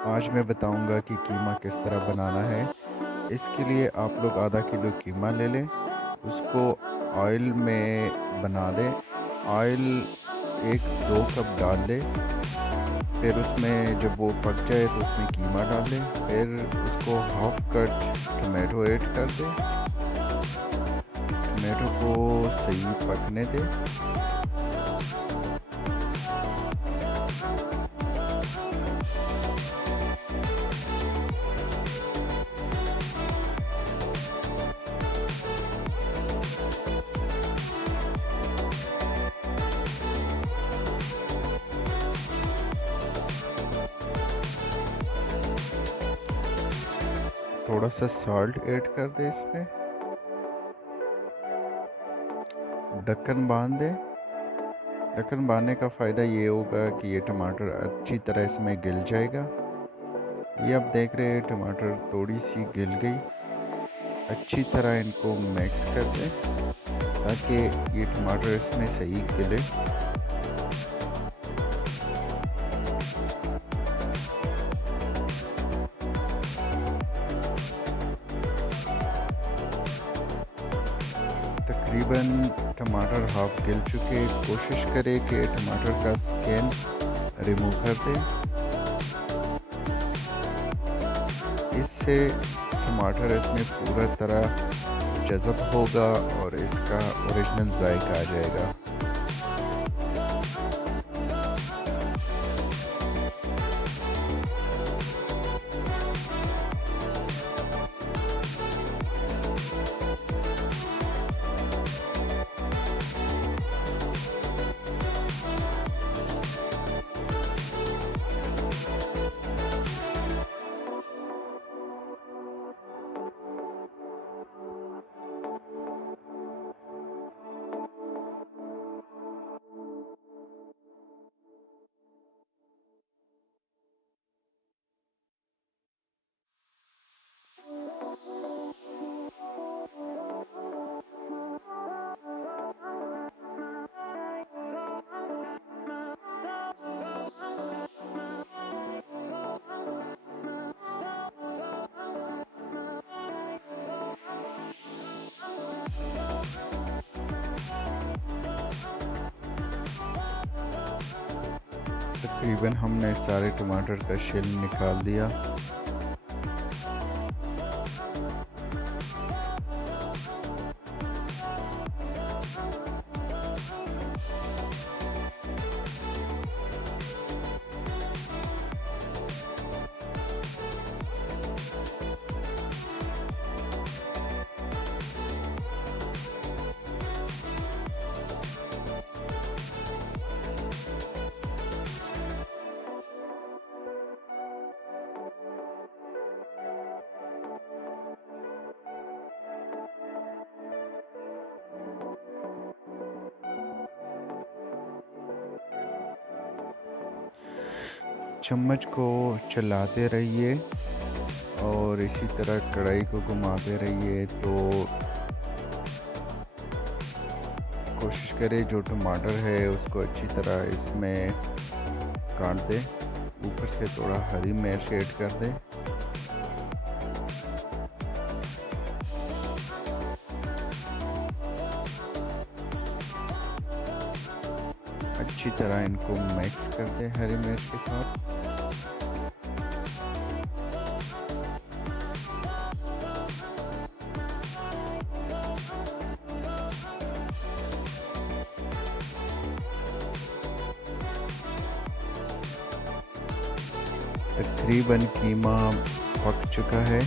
आज मैं बताऊंगा कि कीमा किस तरह बनाना है। इसके लिए आप लोग आधा किलो कीमा ले लें, उसको ऑयल में बना दें। ऑयल 1-2 कप डाल दें। फिर उसमें जब वो पक जाए तो उसमें कीमा डाल दें। फिर उसको हाफ कट टमाटो ऐड कर दें। टमाटो को सही पकने दें। थोड़ा सा सॉल्ट ऐड कर दें इसमें। ढक्कन बांध दें। ढक्कन बांधने का फ़ायदा ये होगा कि ये टमाटर अच्छी तरह इसमें गिल जाएगा। ये आप देख रहे हैं टमाटर थोड़ी सी गिल गई। अच्छी तरह इनको मिक्स कर दें ताकि ये टमाटर इसमें सही गिले। तकरीबन टमाटर हाफ गिल चुके। कोशिश करें कि टमाटर का स्किन रिमूव कर दें। इससे टमाटर इसमें पूरा तरह जज़ब होगा और इसका ओरिजिनल जायका आ जाएगा। तकरीबन हमने सारे टमाटर का छिल निकाल दिया। चम्मच को चलाते रहिए और इसी तरह कढ़ाई को घुमाते रहिए। तो कोशिश करें जो टमाटर है उसको अच्छी तरह इसमें काट दें। ऊपर से थोड़ा हरी मिर्च ऐड कर दें। अच्छी तरह इनको मिक्स कर दें हरी मिर्च के साथ। तकरीबन कीमा पक चुका है।